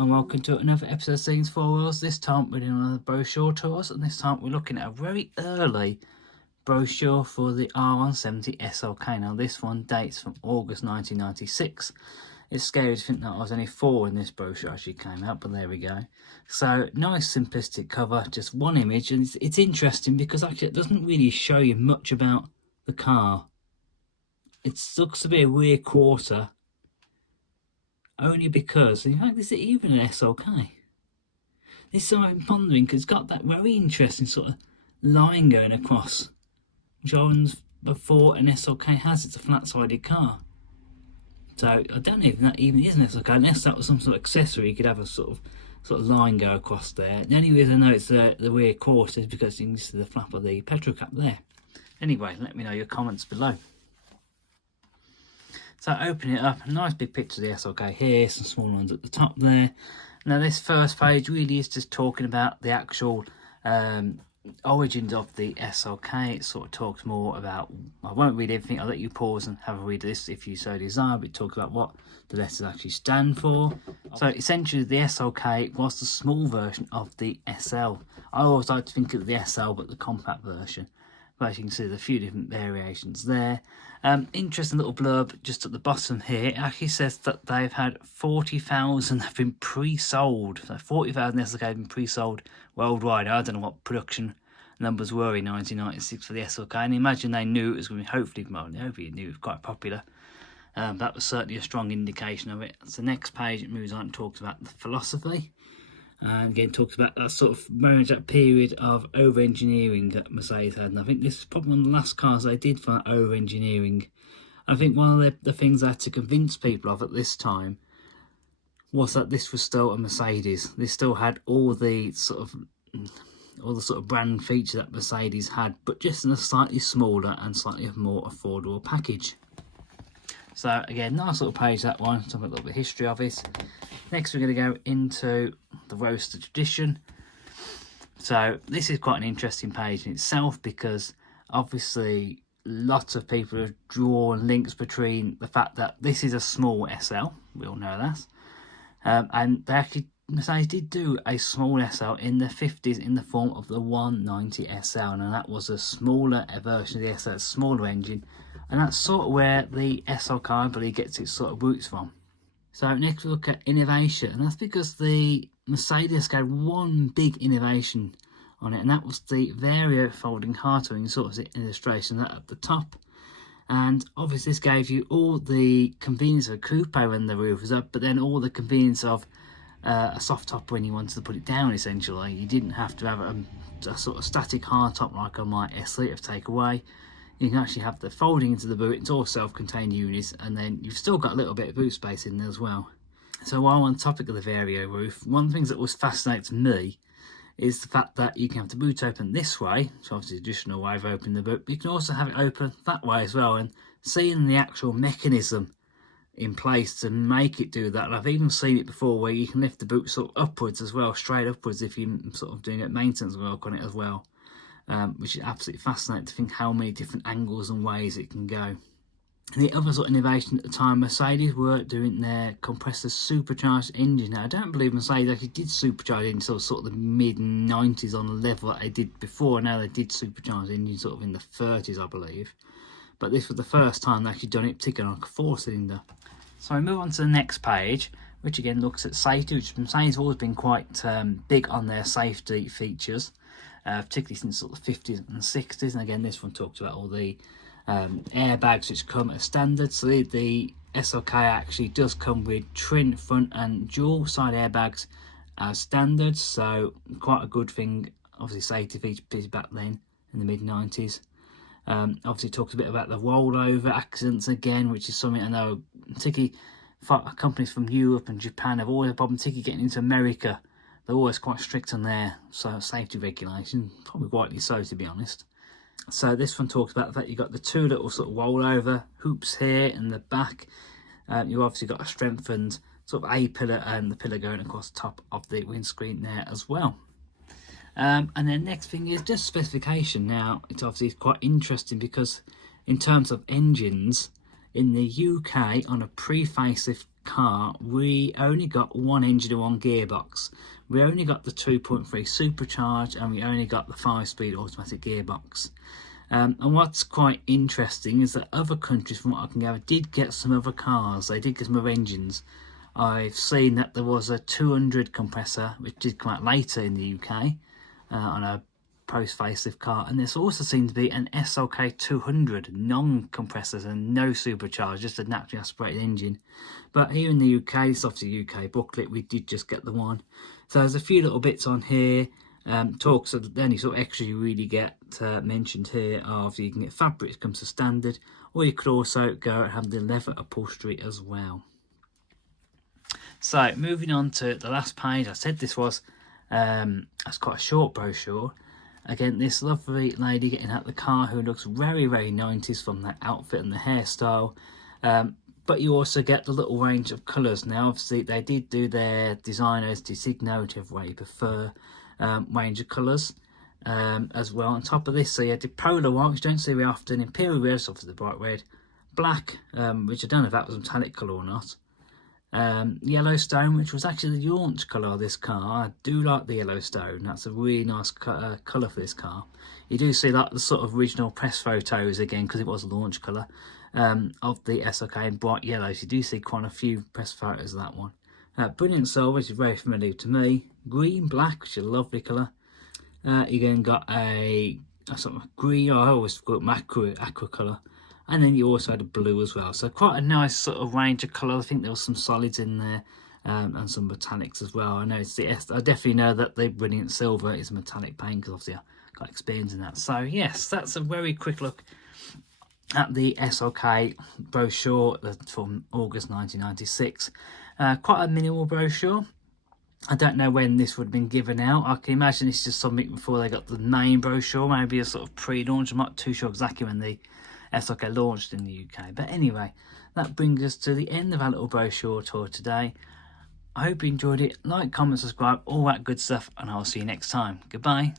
and welcome to another episode of Things 4 Wheels. This time we're doing another brochure tours, and this time we're looking at a very early brochure for the R170 SLK. Now this one dates from August 1996. It's scary to think that I was only 4 when this brochure actually came out, but there we go. So nice simplistic cover, just one image, and it's interesting because actually it doesn't really show you much about the car. It looks to be a rear quarter, only because, in fact, is it even an SLK? This is something I'm pondering, because it's got that very interesting sort of line going across, which before an SLK has. It's a flat-sided car. So I don't know if that even is an SLK, unless that was some sort of accessory. You could have a sort of line go across there. The only reason I know it's the rear quarter is because you can see the flap of the petrol cap there. Anyway, let me know your comments below. So opening it up, a nice big picture of the SLK here, some small ones at the top there. Now this first page really is just talking about the actual origins of the SLK. It sort of talks more about, I won't read everything, I'll let you pause and have a read of this if you so desire, but it talks about what the letters actually stand for. So essentially the SLK was the small version of the SL. I always like to think of the SL but the compact version. But as you can see, there's a few different variations there. Interesting little blurb just at the bottom here. It actually says that they've had 40,000 have been pre-sold. So 40,000 SLK have been pre-sold worldwide. I don't know what production numbers were in 1996 for the SLK. And imagine they knew it was going to be, hopefully knew it was quite popular. That was certainly a strong indication of it. So the next page, it moves on and talks about the philosophy. And again, talks about that sort of that period of over-engineering that Mercedes had. And I think this is probably one of the last cars they did for over-engineering. I think one of the things I had to convince people of at this time was that this was still a Mercedes. This still had all the sort of brand features that Mercedes had, but just in a slightly smaller and slightly more affordable package. So again, nice little page, that one. Talk about a little bit of history of it. Next we're going to go into the Roadster tradition. So this is quite an interesting page in itself, because obviously lots of people have drawn links between the fact that this is a small SL, we all know that, and they actually, Mercedes did do a small SL in the 50s in the form of the 190 SL, and that was a smaller version of the SL, a smaller engine, and that's sort of where the SLK, I believe, gets its sort of roots from. So next we look at innovation, and that's because the Mercedes had one big innovation on it, and that was the Vario folding hardtop. You sort of see illustration of that at the top, and obviously this gave you all the convenience of a coupe when the roof was up, but then all the convenience of a soft top when you wanted to put it down. Essentially, you didn't have to have a sort of static hardtop like on my S3 to take away. You can actually have the folding into the boot. It's all self-contained units, and then you've still got a little bit of boot space in there as well. So while on the topic of the Vario roof, one of the things that was fascinating to me is the fact that you can have the boot open this way, so obviously the traditional way of opening the boot, but you can also have it open that way as well, and seeing the actual mechanism in place to make it do that. And I've even seen it before where you can lift the boot sort of upwards as well, straight upwards, if you're sort of doing it maintenance work on it as well. Which is absolutely fascinating to think how many different angles and ways it can go. And the other sort of innovation at the time, Mercedes were doing their compressor supercharged engine. Now I don't believe Mercedes actually did supercharged engines until sort of the mid-90s on the level that they did before. Now they did supercharged engines sort of in the 30s, I believe. But this was the first time they actually done it, particularly on a 4-cylinder. So I move on to the next page, which again looks at safety, which Mercedes have always been quite big on their safety features. Particularly since sort of the 50s and 60s, and again this one talks about all the airbags which come as standard. So the SLK actually does come with twin front and dual side airbags as standard, so quite a good thing. Obviously safety features back then in the mid-90s. Obviously talks a bit about the rollover accidents again, which is something I know particularly companies from Europe and Japan have always had a problem, particularly getting into America. They're always quite strict on their safety regulation, probably rightly so, to be honest. So this one talks about the fact you've got the two little sort of rollover hoops here in the back. You've obviously got a strengthened sort of A-pillar and the pillar going across the top of the windscreen there as well. And then next thing is just specification. Now it's obviously quite interesting because in terms of engines, in the UK on a pre-facelift car, we only got one engine and one gearbox. We only got the 2.3 supercharged, and we only got the 5-speed automatic gearbox. And what's quite interesting is that other countries, from what I can gather, did get some other cars. They did get some other engines. I've seen that there was a 200 compressor, which did come out later in the UK on a post-facelift car, and there's also seemed to be an SLK 200 non-compressors and no supercharged, just a naturally aspirated engine. But here in the UK, it's obviously UK booklet, we did just get the one. So there's a few little bits on here. Talks of the only sort of extra you really get mentioned here are you can get fabric, it comes to standard, or you could also go and have the leather upholstery as well. So moving on to the last page, I said this was it's quite a short brochure. Again, this lovely lady getting out the car who looks very, very 90s from that outfit and the hairstyle. But you also get the little range of colours. Now, obviously, they did do their designers designate of what you prefer range of colours as well. On top of this, so you had the polar white, which you don't see very often, imperial red, obviously the bright red, black, which I don't know if that was a metallic colour or not. Yellowstone, which was actually the launch colour of this car. I do like the Yellowstone. That's a really nice colour for this car. You do see like the sort of original press photos again, because it was a launch colour of the SLK in bright yellow. So you do see quite a few press photos of that one. Brilliant silver, which is very familiar to me. Green, black, which is a lovely colour. You again got a sort of green, I always call it aqua colour. And then you also had a blue as well. So quite a nice sort of range of colour. I think there was some solids in there and some metallics as well. I know I definitely know that the brilliant silver is a metallic paint, because obviously I've got experience in that. So yes, that's a very quick look at the SLK brochure from August 1996. Quite a minimal brochure. I don't know when this would have been given out. I can imagine it's just something before they got the main brochure, maybe a sort of pre-launch. I'm not too sure exactly when the SLK launched in the UK. But anyway, that brings us to the end of our little brochure tour today. I hope you enjoyed it. Like, comment, subscribe, all that good stuff, and I'll see you next time. Goodbye.